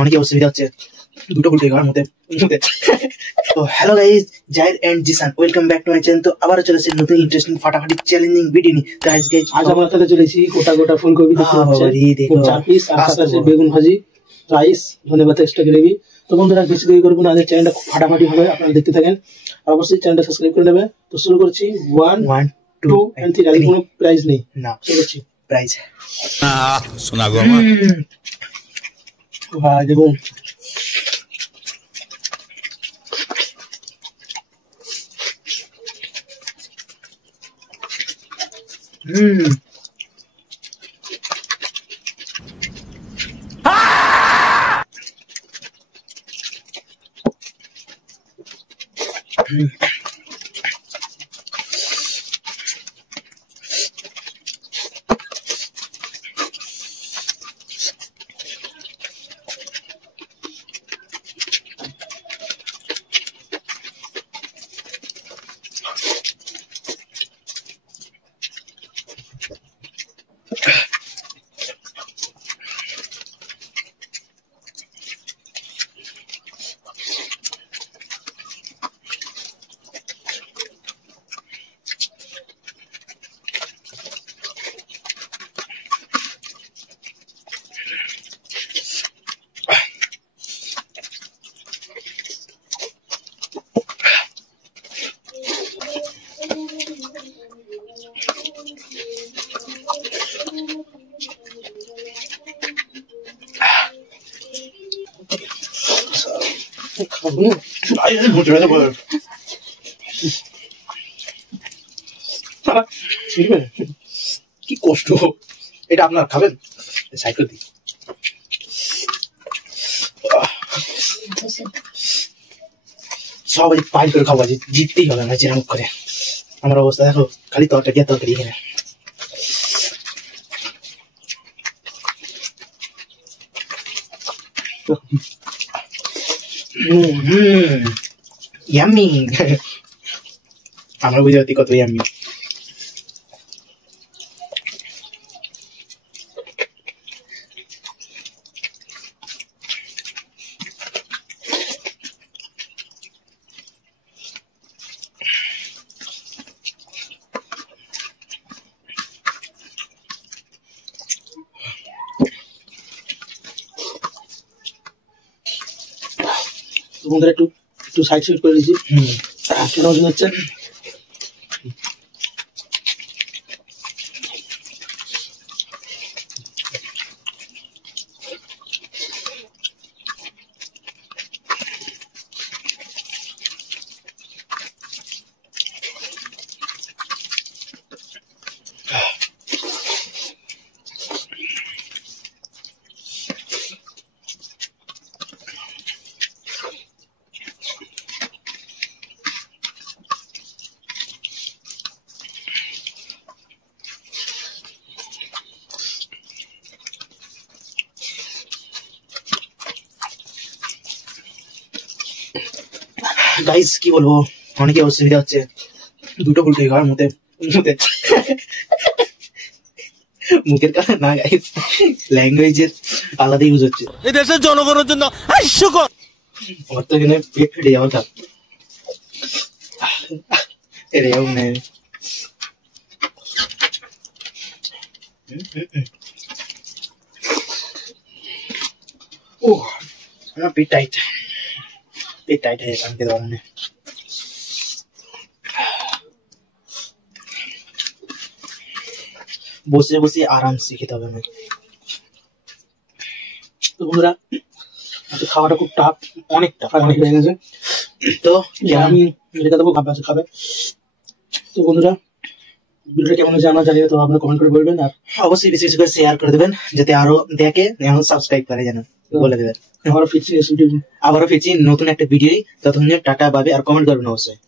অনেক অসুবিধা হচ্ছে, দুটো উল্টে গেল মধ্যে। তো hello guys, Zahir and Zishan, welcome back to my channel. তো আবার চলে এসেছি নতুন ইন্টারেস্টিং ফাটাফাটি চ্যালেঞ্জিং ভিডিও নিয়ে। গাইস আজ আমার সাথে চলেছি গোটা গোটা ফুলকপি, দেখো 4 পিস, আর সাথে আছে বেগুন ভাজি, রাইস, ধনেপাতা এক্সট্রা গ্রেভি। তো বন্ধুরা বেশি দেরি করবো না, আমাদের চ্যানেলটা খুব ফাটাফাটি হবে, আপনারা দেখতে থাকেন আর অবশ্যই চ্যানেলটা সাবস্ক্রাইব করে নেবে। তো শুরু করছি 1 2 and 3। আগে কোনো প্রাইজ নেই না, শুরু করছি। প্রাইজ শোনা গো আমার ভাই দেখুন, কি কষ্ট, এটা আপনার খাবেন? সাইকেল দিই, সবাই পাইল করে খাবো, জিততেই হবে না যেরকম করে। আমার অবস্থা দেখো, খালি তরকারি আর তরকারি এখানে। ইয়াম্মি, আমরা বুঝতে পারছি কত ইয়াম্মি। বন্ধুরা একটু সাইড সুইট করে দিয়েছি, কেন হচ্ছে গাইস কি বলবো, অনেকে অসুবিধা হচ্ছে, দুটো উল্টে গেল মধ্যে। মুখের কাছে না গাইস, ল্যাঙ্গুয়েজের আলাদা ইউজ হচ্ছে। এই দেশের জনগণের জন্য হাস্যকর। আমার তো এখানে পেট ফেটে যাওয়ার কাজ। এরকম নেই, ও আমার পেট টাইট, পেট টাইট হয়ে কানতে দেওয়া মানে। বসে বসে আরামসে খেতে হবে না। তো বন্ধুরা খাওয়াটা খুব টাফ, অনেক টাফ, অনেক হয়ে গেছে। তো আমি রেখে দেবো, খাবে। তো বন্ধুরা ভিডিওটা কেমন হয়েছে আমরা জানি না, তো আপনারা কমেন্ট করে বলবেন, আর অবশ্যই বেশি বেশি করে শেয়ার করে দেবেন যাতে আরো দেখে এবং সাবস্ক্রাইব করে যেন বলে দেবেন। আবারও ফিরছি নতুন একটা ভিডিও। ততক্ষণ টাটা, বাবে আর কমেন্ট করবেন অবশ্যই।